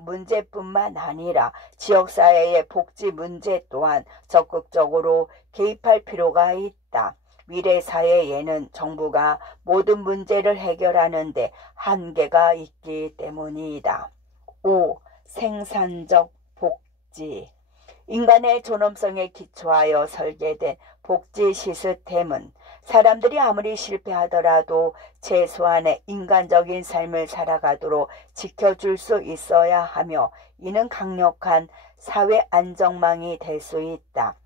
문제뿐만 아니라 지역사회의 복지 문제 또한 적극적으로 개입할 필요가 있다. 미래 사회에는 정부가 모든 문제를 해결하는 데 한계가 있기 때문이다. 5. 생산적 복지. 인간의 존엄성에 기초하여 설계된 복지 시스템은 사람들이 아무리 실패하더라도 최소한의 인간적인 삶을 살아가도록 지켜줄 수 있어야 하며 이는 강력한 사회 안정망이 될 수 있다.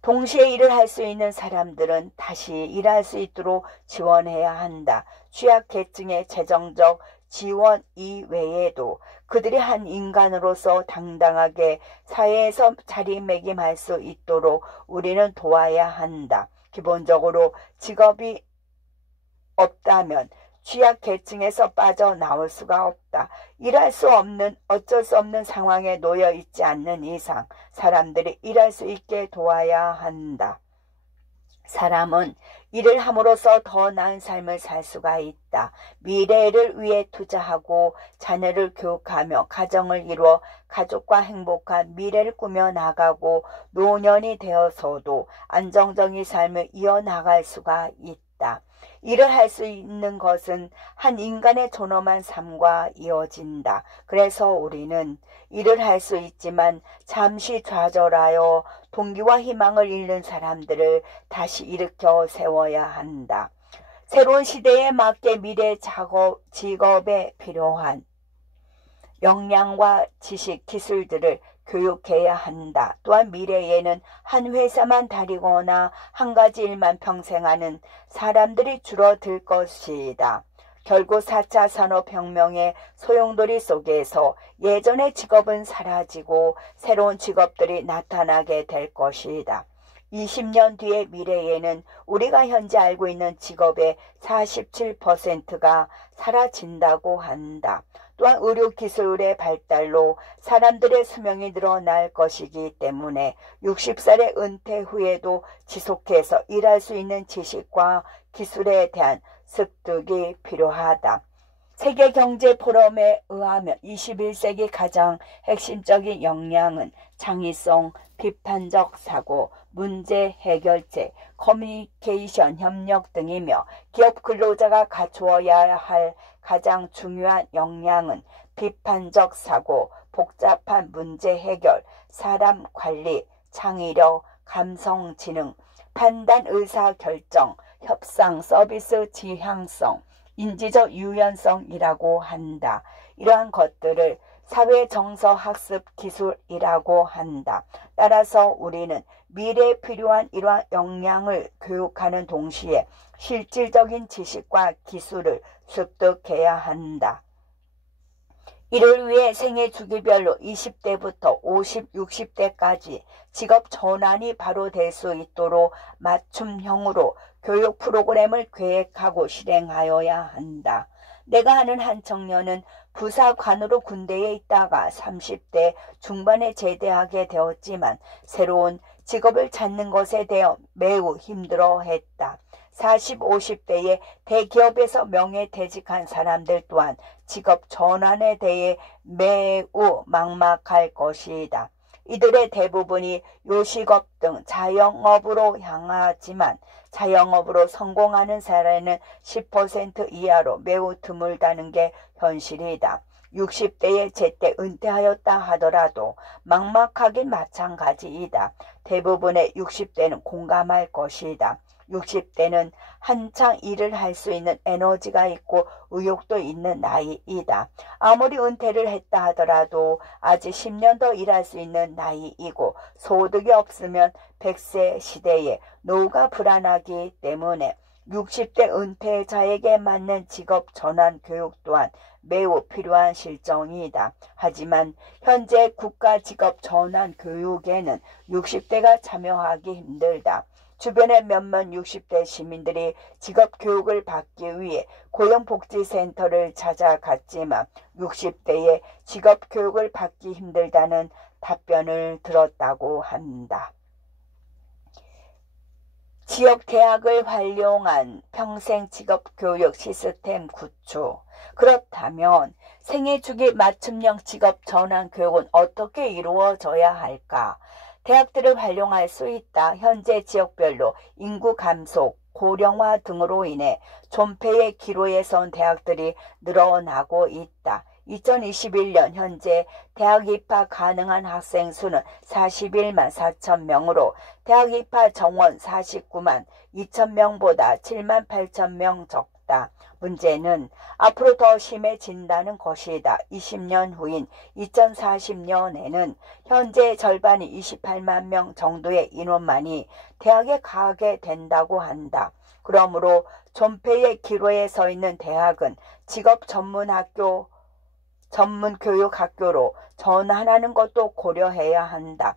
동시에 일을 할 수 있는 사람들은 다시 일할 수 있도록 지원해야 한다. 취약계층의 재정적 지원 이외에도 그들이 한 인간으로서 당당하게 사회에서 자리매김할 수 있도록 우리는 도와야 한다. 기본적으로 직업이 없다면 취약계층에서 빠져나올 수가 없다. 일할 수 없는 어쩔 수 없는 상황에 놓여 있지 않는 이상 사람들이 일할 수 있게 도와야 한다. 사람은 일을 함으로써 더 나은 삶을 살 수가 있다. 미래를 위해 투자하고 자녀를 교육하며 가정을 이루어 가족과 행복한 미래를 꾸며 나가고 노년이 되어서도 안정적인 삶을 이어나갈 수가 있다. 일을 할 수 있는 것은 한 인간의 존엄한 삶과 이어진다. 그래서 우리는 일을 할 수 있지만 잠시 좌절하여 동기와 희망을 잃는 사람들을 다시 일으켜 세워야 한다. 새로운 시대에 맞게 미래 직업에 필요한 역량과 지식, 기술들을 교육해야 한다. 또한 미래에는 한 회사만 다니거나 한 가지 일만 평생 하는 사람들이 줄어들 것이다. 결국 4차 산업혁명의 소용돌이 속에서 예전의 직업은 사라지고 새로운 직업들이 나타나게 될 것이다. 20년 뒤의 미래에는 우리가 현재 알고 있는 직업의 47%가 사라진다고 한다. 또한 의료기술의 발달로 사람들의 수명이 늘어날 것이기 때문에 60살의 은퇴 후에도 지속해서 일할 수 있는 지식과 기술에 대한 습득이 필요하다. 세계경제포럼에 의하면 21세기 가장 핵심적인 역량은 창의성, 비판적 사고, 문제 해결책, 커뮤니케이션, 협력 등이며 기업 근로자가 갖추어야 할 가장 중요한 역량은 비판적 사고, 복잡한 문제 해결, 사람 관리, 창의력, 감성 지능, 판단 의사결정, 협상, 서비스 지향성, 인지적 유연성이라고 한다. 이러한 것들을 사회정서학습 기술이라고 한다. 따라서 우리는 미래에 필요한 이러한 역량을 교육하는 동시에 실질적인 지식과 기술을 습득해야 한다. 이를 위해 생애 주기별로 20대부터 50, 60대까지 직업 전환이 바로 될 수 있도록 맞춤형으로 교육 프로그램을 계획하고 실행하여야 한다. 내가 아는 한 청년은 부사관으로 군대에 있다가 30대 중반에 제대하게 되었지만 새로운 직업을 찾는 것에 대해 매우 힘들어했다. 40, 50대에 대기업에서 명예퇴직한 사람들 또한 직업 전환에 대해 매우 막막할 것이다. 이들의 대부분이 요식업 등 자영업으로 향하지만 자영업으로 성공하는 사례는 10% 이하로 매우 드물다는 게 현실이다. 60대에 제때 은퇴하였다 하더라도 막막하긴 마찬가지이다. 대부분의 60대는 공감할 것이다. 60대는 한창 일을 할 수 있는 에너지가 있고 의욕도 있는 나이이다. 아무리 은퇴를 했다 하더라도 아직 10년 더 일할 수 있는 나이이고 소득이 없으면 100세 시대에 노후가 불안하기 때문에 60대 은퇴자에게 맞는 직업 전환 교육 또한 매우 필요한 실정이다. 하지만 현재 국가 직업 전환 교육에는 60대가 참여하기 힘들다. 주변의 몇몇 60대 시민들이 직업교육을 받기 위해 고용복지센터를 찾아갔지만 60대에 직업교육을 받기 힘들다는 답변을 들었다고 한다. 지역대학을 활용한 평생 직업교육 시스템 구축. 그렇다면 생애주기 맞춤형 직업전환교육은 어떻게 이루어져야 할까? 대학들을 활용할 수 있다. 현재 지역별로 인구 감소, 고령화 등으로 인해 존폐의 기로에 선 대학들이 늘어나고 있다. 2021년 현재 대학 입학 가능한 학생 수는 41만 4천 명으로 대학 입학 정원 49만 2천 명보다 7만 8천 명 적다. 문제는 앞으로 더 심해진다는 것이다. 20년 후인 2040년에는 현재 절반이 28만 명 정도의 인원만이 대학에 가게 된다고 한다. 그러므로 존폐의 기로에 서 있는 대학은 직업 전문교육학교로 전환하는 것도 고려해야 한다.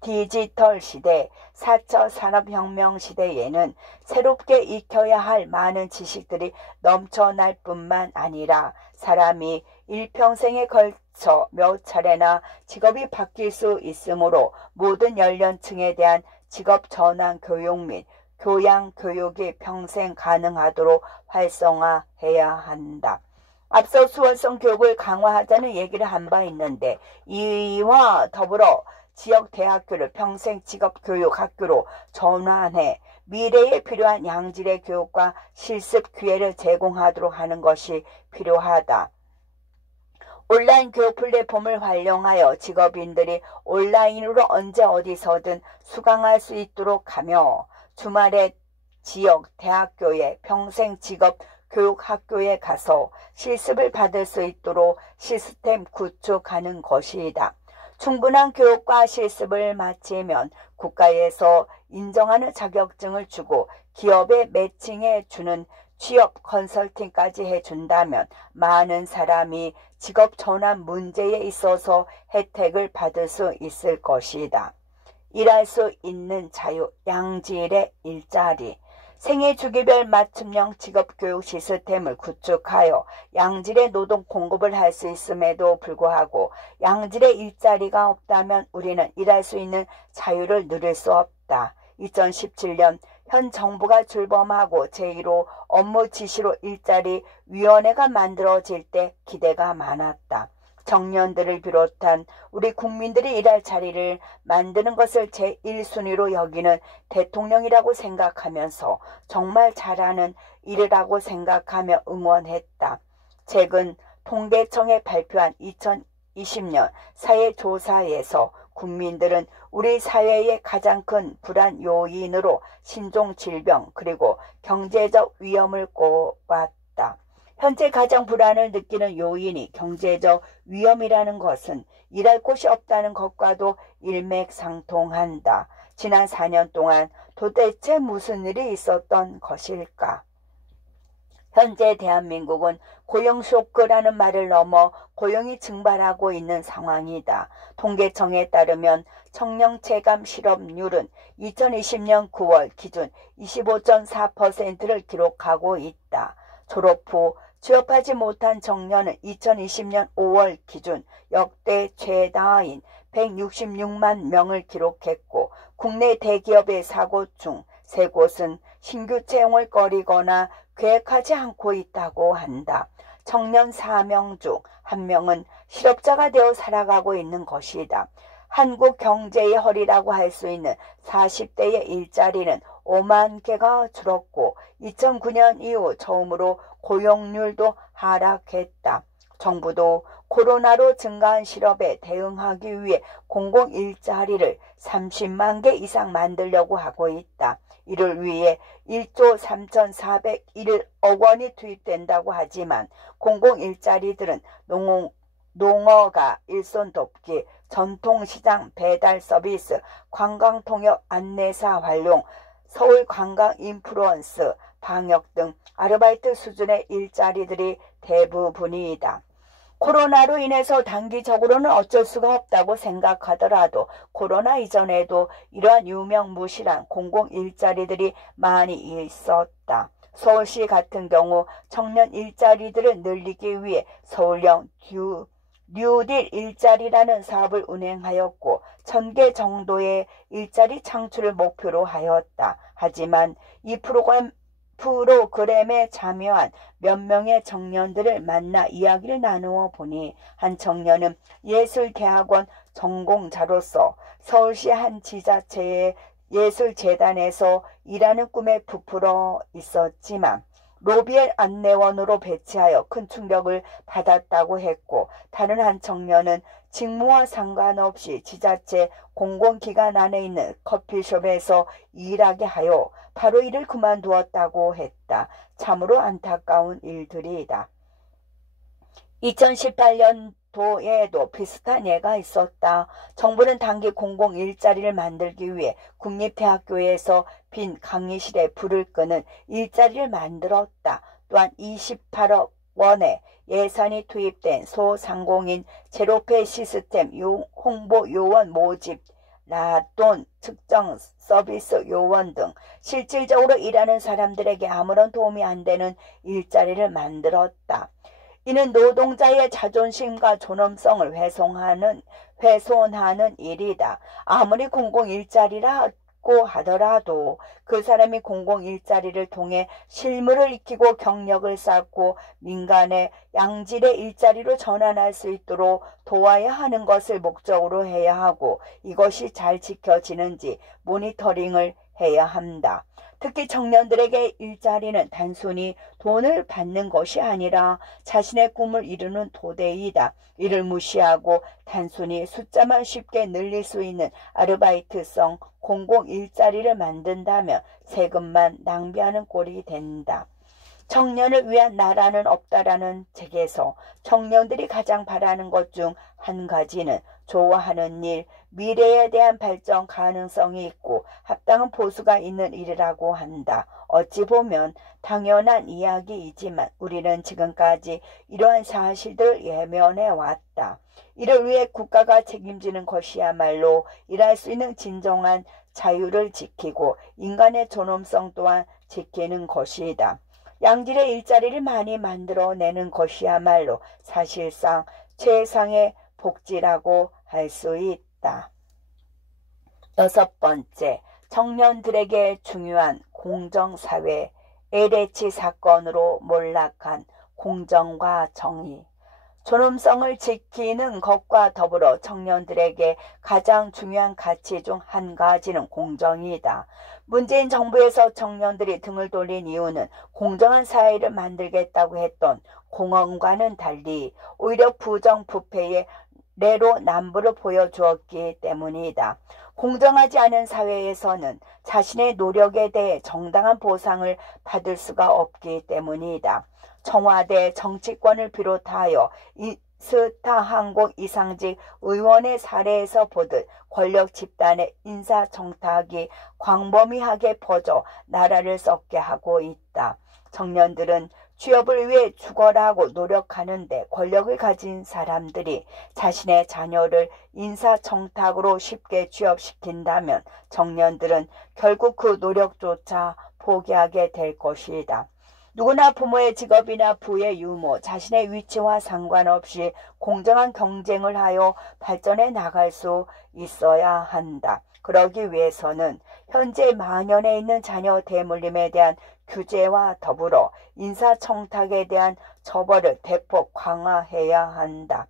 디지털 시대, 4차 산업혁명 시대에는 새롭게 익혀야 할 많은 지식들이 넘쳐날 뿐만 아니라 사람이 일평생에 걸쳐 몇 차례나 직업이 바뀔 수 있으므로 모든 연령층에 대한 직업 전환 교육 및 교양 교육이 평생 가능하도록 활성화해야 한다. 앞서 수월성 교육을 강화하자는 얘기를 한 바 있는데 이와 더불어 지역 대학교를 평생 직업교육 학교로 전환해 미래에 필요한 양질의 교육과 실습 기회를 제공하도록 하는 것이 필요하다. 온라인 교육 플랫폼을 활용하여 직업인들이 온라인으로 언제 어디서든 수강할 수 있도록 하며 주말에 지역 대학교의 평생 직업 교육학교에 가서 실습을 받을 수 있도록 시스템 구축하는 것이다. 충분한 교육과 실습을 마치면 국가에서 인정하는 자격증을 주고 기업에 매칭해 주는 취업 컨설팅까지 해준다면 많은 사람이 직업 전환 문제에 있어서 혜택을 받을 수 있을 것이다. 일할 수 있는 자유, 양질의 일자리. 생애 주기별 맞춤형 직업교육 시스템을 구축하여 양질의 노동 공급을 할 수 있음에도 불구하고 양질의 일자리가 없다면 우리는 일할 수 있는 자유를 누릴 수 없다. 2017년 현 정부가 출범하고 제1호 업무 지시로 일자리 위원회가 만들어질 때 기대가 많았다. 청년들을 비롯한 우리 국민들이 일할 자리를 만드는 것을 제1순위로 여기는 대통령이라고 생각하면서 정말 잘하는 일이라고 생각하며 응원했다. 최근 통계청에 발표한 2020년 사회조사에서 국민들은 우리 사회의 가장 큰 불안 요인으로 신종질병 그리고 경제적 위험을 꼽았다. 현재 가장 불안을 느끼는 요인이 경제적 위험이라는 것은 일할 곳이 없다는 것과도 일맥상통한다. 지난 4년 동안 도대체 무슨 일이 있었던 것일까? 현재 대한민국은 고용 쇼크라는 말을 넘어 고용이 증발하고 있는 상황이다. 통계청에 따르면 청년 체감 실업률은 2020년 9월 기준 25.4%를 기록하고 있다. 졸업 후 취업하지 못한 청년은 2020년 5월 기준 역대 최다인 166만 명을 기록했고 국내 대기업의 4곳 중 3곳은 신규 채용을 꺼리거나 계획하지 않고 있다고 한다. 청년 4명 중 1명은 실업자가 되어 살아가고 있는 것이다. 한국 경제의 허리라고 할 수 있는 40대의 일자리는 5만 개가 줄었고 2009년 이후 처음으로 고용률도 하락했다. 정부도 코로나로 증가한 실업에 대응하기 위해 공공일자리를 30만 개 이상 만들려고 하고 있다. 이를 위해 1조 3,401억 원이 투입된다고 하지만 공공일자리들은 농어가 일손 돕기, 전통시장 배달 서비스, 관광통역 안내사 활용, 서울관광인플루언스, 방역 등 아르바이트 수준의 일자리들이 대부분이다. 코로나로 인해서 단기적으로는 어쩔 수가 없다고 생각하더라도 코로나 이전에도 이러한 유명무실한 공공일자리들이 많이 있었다. 서울시 같은 경우 청년 일자리들을 늘리기 위해 서울형 뉴딜 일자리라는 사업을 운행하였고 1000개 정도의 일자리 창출을 목표로 하였다. 하지만 이 프로그램에 참여한 몇 명의 청년들을 만나 이야기를 나누어 보니 한 청년은 예술대학원 전공자로서 서울시 한 지자체의 예술재단에서 일하는 꿈에 부풀어 있었지만 로비엘 안내원으로 배치하여 큰 충격을 받았다고 했고 다른 한 청년은 직무와 상관없이 지자체 공공기관 안에 있는 커피숍에서 일하게 하여 바로 일을 그만두었다고 했다. 참으로 안타까운 일들이다. 2018년도에도 비슷한 예가 있었다. 정부는 단기 공공 일자리를 만들기 위해 국립대학교에서 빈 강의실에 불을 끄는 일자리를 만들었다. 또한 28억 원의 예산이 투입된 소상공인 제로페이 시스템 홍보 요원 모집, 라돈 측정 서비스 요원 등 실질적으로 일하는 사람들에게 아무런 도움이 안 되는 일자리를 만들었다. 이는 노동자의 자존심과 존엄성을 훼손하는 일이다. 아무리 공공일자리라고 하더라도 그 사람이 공공일자리를 통해 실무를 익히고 경력을 쌓고 민간의 양질의 일자리로 전환할 수 있도록 도와야 하는 것을 목적으로 해야 하고 이것이 잘 지켜지는지 모니터링을 해야 한다. 특히 청년들에게 일자리는 단순히 돈을 받는 것이 아니라 자신의 꿈을 이루는 토대이다. 이를 무시하고 단순히 숫자만 쉽게 늘릴 수 있는 아르바이트성 공공 일자리를 만든다면 세금만 낭비하는 꼴이 된다. 청년을 위한 나라는 없다라는 책에서 청년들이 가장 바라는 것 중 한 가지는 좋아하는 일, 미래에 대한 발전 가능성이 있고 합당한 보수가 있는 일이라고 한다. 어찌 보면 당연한 이야기이지만 우리는 지금까지 이러한 사실들을 예면해 왔다. 이를 위해 국가가 책임지는 것이야말로 일할 수 있는 진정한 자유를 지키고 인간의 존엄성 또한 지키는 것이다. 양질의 일자리를 많이 만들어내는 것이야말로 사실상 최상의 복지라고 할 수 있다. 6번째, 청년들에게 중요한 공정사회, LH 사건으로 몰락한 공정과 정의. 존엄성을 지키는 것과 더불어 청년들에게 가장 중요한 가치 중 한 가지는 공정이다. 문재인 정부에서 청년들이 등을 돌린 이유는 공정한 사회를 만들겠다고 했던 공언과는 달리 오히려 부정부패의 내로남불을 보여주었기 때문이다. 공정하지 않은 사회에서는 자신의 노력에 대해 정당한 보상을 받을 수가 없기 때문이다. 청와대 정치권을 비롯하여 스타항공 이상직 의원의 사례에서 보듯 권력 집단의 인사청탁이 광범위하게 퍼져 나라를 썩게 하고 있다. 청년들은 취업을 위해 죽어라고 노력하는데 권력을 가진 사람들이 자신의 자녀를 인사청탁으로 쉽게 취업시킨다면 청년들은 결국 그 노력조차 포기하게 될 것이다. 누구나 부모의 직업이나 부의 유무, 자신의 위치와 상관없이 공정한 경쟁을 하여 발전해 나갈 수 있어야 한다. 그러기 위해서는 현재 만연해 있는 자녀 대물림에 대한 규제와 더불어 인사청탁에 대한 처벌을 대폭 강화해야 한다.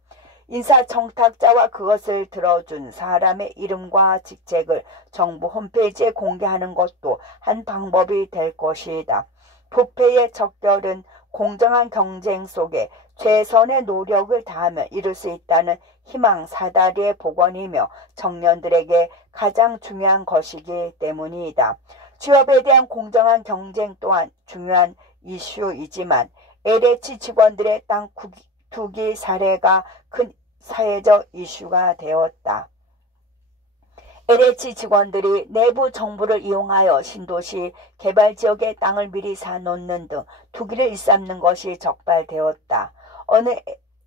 인사청탁자와 그것을 들어준 사람의 이름과 직책을 정부 홈페이지에 공개하는 것도 한 방법이 될 것이다. 부패의 척결은 공정한 경쟁 속에 최선의 노력을 다하며 이룰 수 있다는 희망 사다리의 복원이며 청년들에게 가장 중요한 것이기 때문이다. 취업에 대한 공정한 경쟁 또한 중요한 이슈이지만 LH 직원들의 땅 투기 사례가 큰 사회적 이슈가 되었다. LH 직원들이 내부 정보를 이용하여 신도시 개발지역의 땅을 미리 사놓는 등 투기를 일삼는 것이 적발되었다. 어느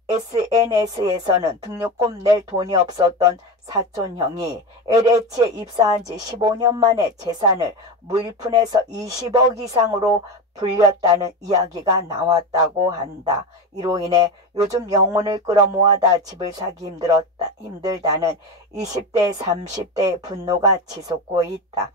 SNS에서는 등록금 낼 돈이 없었던 사촌형이 LH에 입사한 지 15년 만에 재산을 무일푼에서 20억 이상으로 불렸다는 이야기가 나왔다고 한다. 이로 인해 요즘 영혼을 끌어모아다 집을 사기 힘들다는 20대, 30대의 분노가 치솟고 있다.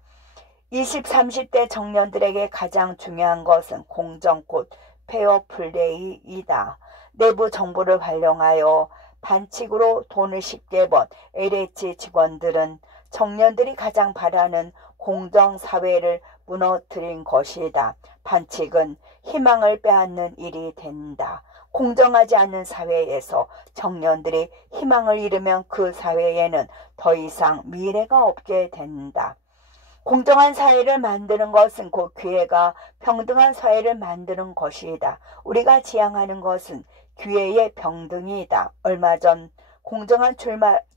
20, 30대 청년들에게 가장 중요한 것은 공정 곧 페어플레이이다. 내부 정보를 활용하여 반칙으로 돈을 쉽게 번 LH 직원들은 청년들이 가장 바라는 공정사회를 무너뜨린 것이다. 반칙은 희망을 빼앗는 일이 된다. 공정하지 않은 사회에서 청년들이 희망을 잃으면 그 사회에는 더 이상 미래가 없게 된다. 공정한 사회를 만드는 것은 곧 기회가 평등한 사회를 만드는 것이다. 우리가 지향하는 것은 기회의 평등이다. 얼마 전 공정한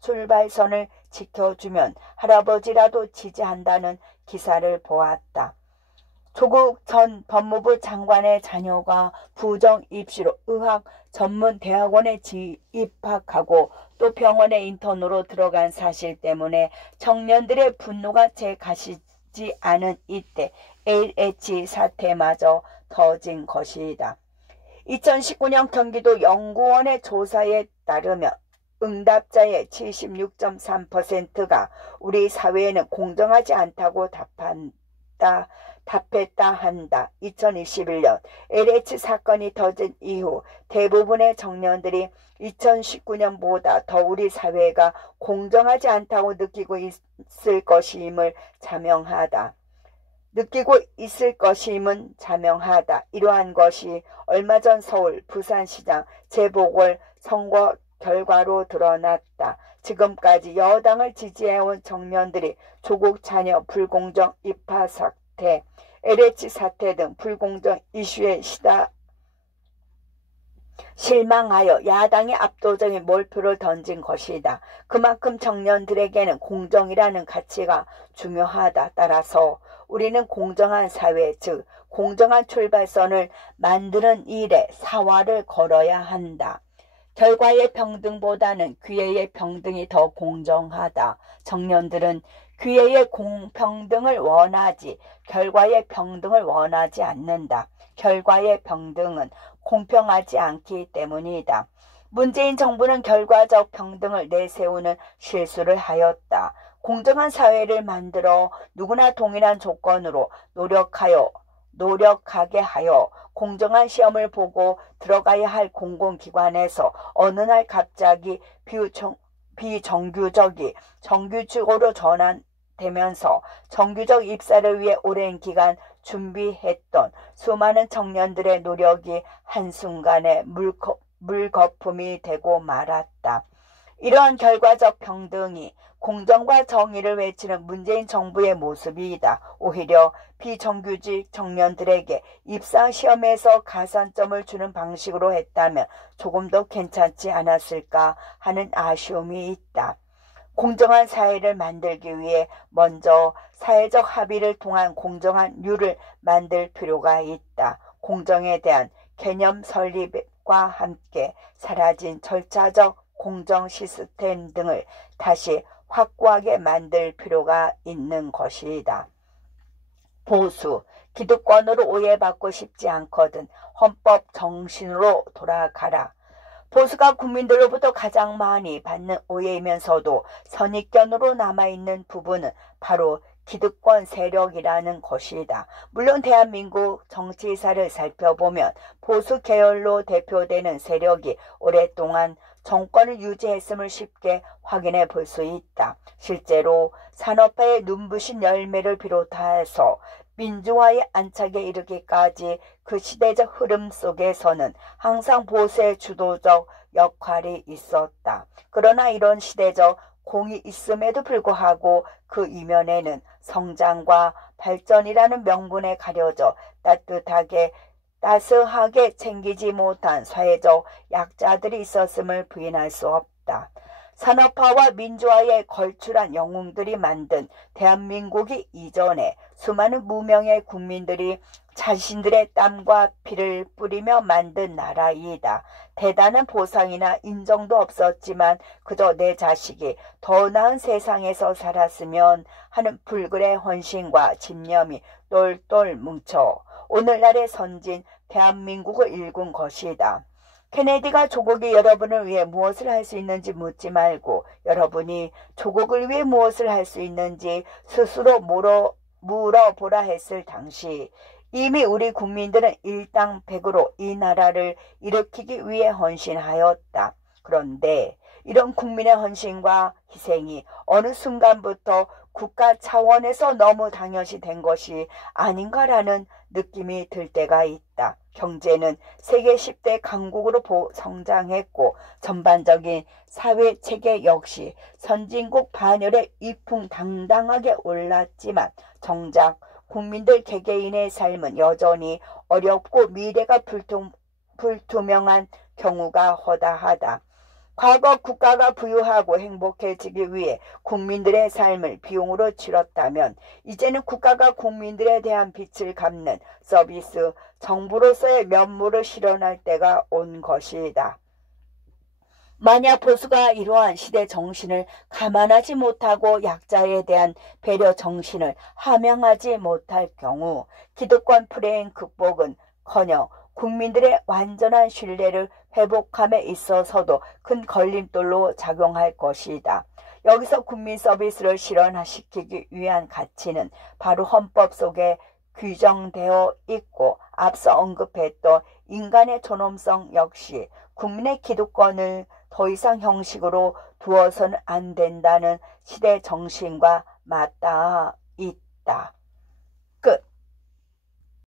출발선을 지켜주면 할아버지라도 지지한다는 기사를 보았다. 조국 전 법무부 장관의 자녀가 부정 입시로 의학 전문 대학원에 입학하고 또 병원에 인턴으로 들어간 사실 때문에 청년들의 분노가 채 가시지 않은 이때 LH 사태마저 터진 것이다. 2019년 경기도 연구원의 조사에 따르면 응답자의 76.3%가 우리 사회에는 공정하지 않다고 답했다 한다. 2021년 LH 사건이 터진 이후 대부분의 청년들이 2019년보다 더 우리 사회가 공정하지 않다고 느끼고 있을 것임을 자명하다. 이러한 것이 얼마 전 서울, 부산시장, 재보궐 선거 결과로 드러났다. 지금까지 여당을 지지해온 청년들이 조국 자녀 불공정 입학 사태, LH 사태 등 불공정 이슈에 실망하여 야당에 압도적인 몰표를 던진 것이다. 그만큼 청년들에게는 공정이라는 가치가 중요하다. 따라서 우리는 공정한 사회, 즉 공정한 출발선을 만드는 일에 사활을 걸어야 한다. 결과의 평등보다는 기회의 평등이 더 공정하다. 청년들은 기회의 공평등을 원하지 결과의 평등을 원하지 않는다. 결과의 평등은 공평하지 않기 때문이다. 문재인 정부는 결과적 평등을 내세우는 실수를 하였다. 공정한 사회를 만들어 누구나 동일한 조건으로 노력하게 하여 공정한 시험을 보고 들어가야 할 공공기관에서 어느 날 갑자기 비정규적이 정규직으로 전환되면서 정규적 입사를 위해 오랜 기간 준비했던 수많은 청년들의 노력이 한순간에 물거품이 되고 말았다. 이러한 결과적 평등이 공정과 정의를 외치는 문재인 정부의 모습이다. 오히려 비정규직 청년들에게 입사 시험에서 가산점을 주는 방식으로 했다면 조금 더 괜찮지 않았을까 하는 아쉬움이 있다. 공정한 사회를 만들기 위해 먼저 사회적 합의를 통한 공정한 룰을 만들 필요가 있다. 공정에 대한 개념 설립과 함께 사라진 절차적 공정 시스템 등을 다시 확고하게 만들 필요가 있는 것이다. 보수, 기득권으로 오해받고 싶지 않거든 헌법 정신으로 돌아가라. 보수가 국민들로부터 가장 많이 받는 오해이면서도 선입견으로 남아있는 부분은 바로 기득권 세력이라는 것이다. 물론 대한민국 정치사를 살펴보면 보수 계열로 대표되는 세력이 오랫동안 정권을 유지했음을 쉽게 확인해 볼 수 있다. 실제로 산업화의 눈부신 열매를 비롯해서 민주화의 안착에 이르기까지 그 시대적 흐름 속에서는 항상 보수의 주도적 역할이 있었다. 그러나 이런 시대적 공이 있음에도 불구하고 그 이면에는 성장과 발전이라는 명분에 가려져 따스하게 챙기지 못한 사회적 약자들이 있었음을 부인할 수 없다. 산업화와 민주화에 걸출한 영웅들이 만든 대한민국이 이전에 수많은 무명의 국민들이 자신들의 땀과 피를 뿌리며 만든 나라이다. 대단한 보상이나 인정도 없었지만 그저 내 자식이 더 나은 세상에서 살았으면 하는 불굴의 헌신과 집념이 똘똘 뭉쳐 오늘날의 선진 대한민국을 일군 것이다. 케네디가 조국이 여러분을 위해 무엇을 할 수 있는지 묻지 말고 여러분이 조국을 위해 무엇을 할 수 있는지 스스로 물어보라 했을 당시 이미 우리 국민들은 일당백으로 이 나라를 일으키기 위해 헌신하였다. 그런데 이런 국민의 헌신과 희생이 어느 순간부터 국가 차원에서 너무 당연시 된 것이 아닌가라는 느낌이 들 때가 있다. 경제는 세계 10대 강국으로 성장했고 전반적인 사회체계 역시 선진국 반열에 위풍당당하게 올랐지만 정작 국민들 개개인의 삶은 여전히 어렵고 미래가 불투명한 경우가 허다하다. 과거 국가가 부유하고 행복해지기 위해 국민들의 삶을 비용으로 치렀다면 이제는 국가가 국민들에 대한 빚을 갚는 서비스 정부로서의 면모를 실현할 때가 온 것이다. 만약 보수가 이러한 시대 정신을 감안하지 못하고 약자에 대한 배려 정신을 함양하지 못할 경우 기득권 프레임 극복은커녕 국민들의 완전한 신뢰를 회복함에 있어서도 큰 걸림돌로 작용할 것이다. 여기서 국민 서비스를 실현시키기 위한 가치는 바로 헌법 속에 규정되어 있고 앞서 언급했던 인간의 존엄성 역시 국민의 기득권을 더 이상 형식으로 두어서는 안 된다는 시대 정신과 맞닿아 있다.